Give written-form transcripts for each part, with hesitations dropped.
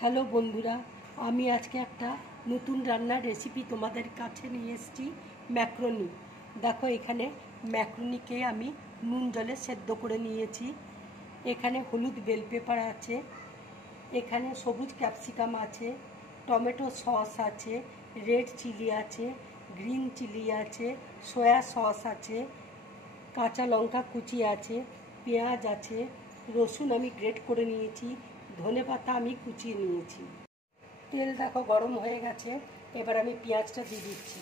Hello বন্ধুরা, আমি আজকে একটা নতুন রান্নার রেসিপি তোমাদের কাছে নিয়ে এসেছি। ম্যাক্রোনি। দেখো, এখানে ম্যাক্রোনিকে আমি নুন জলে সেদ্ধ করে নিয়েছি। এখানে হলুদ বেল পেপার আছে, এখানে সবুজ ক্যাপসিকাম আছে, টমেটো সস আছে, রেড চিলি আছে, গ্রিন চিলি আছে, সয়া সস আছে, কাঁচা লঙ্কা কুচি আছে, পেঁয়াজ আছে, রসুন আমি গ্রেট করে নিয়েছি, ধনেপাতা আমি কুচিয়ে নিয়েছি। তেল দেখো গরম হয়ে গেছে, এবার আমি পেঁয়াজটা দিয়ে দিচ্ছি।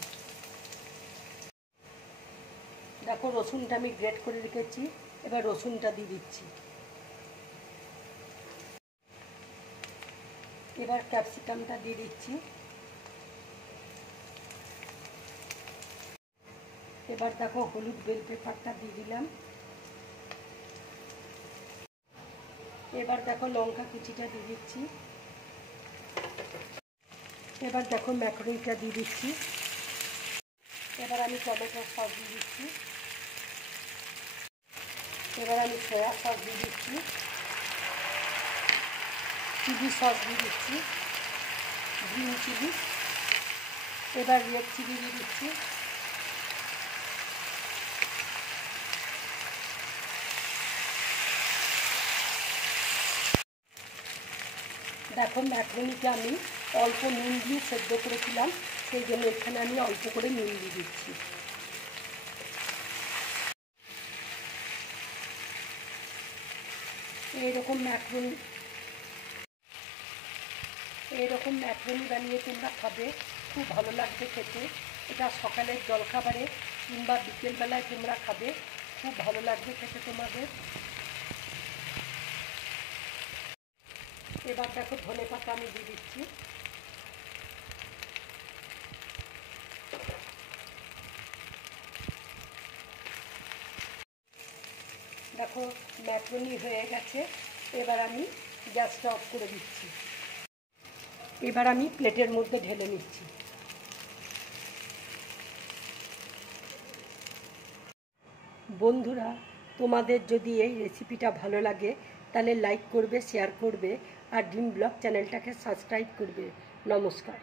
দেখো, রসুনটা আমি গ্রেট করে রেখেছি, এবার রসুনটা দিয়ে দিচ্ছি। এবার ক্যাপসিকামটা দিয়ে দিচ্ছি। এবার দেখো, হলুদ বেল পেপারটা দিয়ে দিলাম। এবার দেখো, লঙ্কা কুচিটা দিয়ে দিচ্ছি। এবার দেখো, ম্যাক্রোনিটা দিয়ে দিচ্ছি। এবার আমি টমেটো সস দিয়ে দিচ্ছি। এবার আমি সয়া সস দিয়ে দিচ্ছি, চিলি সস দিয়ে দিচ্ছি, গ্রিন চিলি, এবার রেড চিলি দিয়ে দিচ্ছি। দেখো, ম্যাক্রোনিকে আমি অল্প নুন দিয়ে সেদ্ধ করেছিলাম, সেই জন্য এখানে আমি অল্প করে নুন দিয়ে দিচ্ছি। এইরকম ম্যাক্রোনি বানিয়ে তোমরা খাবে, খুব ভালো লাগবে খেতে। এটা সকালের জলখাবারে কিংবা বিকেলবেলায় তোমরা খাবে, খুব ভালো লাগবে খেতে তোমাদের। এবার দেখো, ধনেপাতা আমি দিয়ে দিচ্ছি। দেখো, ম্যাক্রোনি হয়ে গেছে, এবার আমি গ্যাসটা অফ করে দিচ্ছি। এবার আমি প্লেটের মধ্যে ঢেলে নিচ্ছি। বন্ধুরা, তোমাদের যদি এই রেসিপিটা ভালো লাগে তাহলে লাইক করবে, শেয়ার করবে আর ড্রিম ব্লগ চ্যানেলটাকে সাবস্ক্রাইব করবে। নমস্কার।